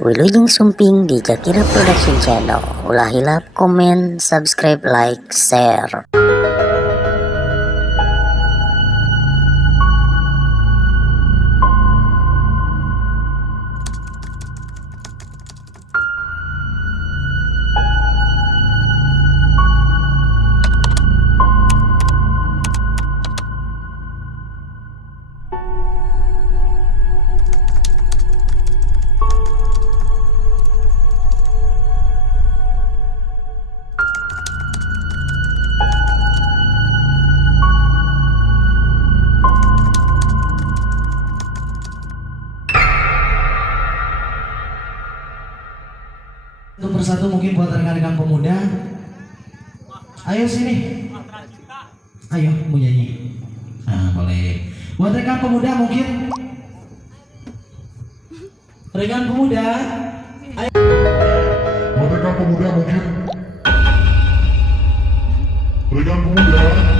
Wilujeng Sumping di Jakira Production Channel. Ulah hilap, komen, subscribe, like, share. Satu persatu mungkin buat rekan-rekan pemuda. Ayo sini. Ayo mau nyanyi. Nah, boleh. Buat rekan pemuda mungkin. Rekan pemuda. Ayo. Buat rekan pemuda mungkin. Rekan pemuda.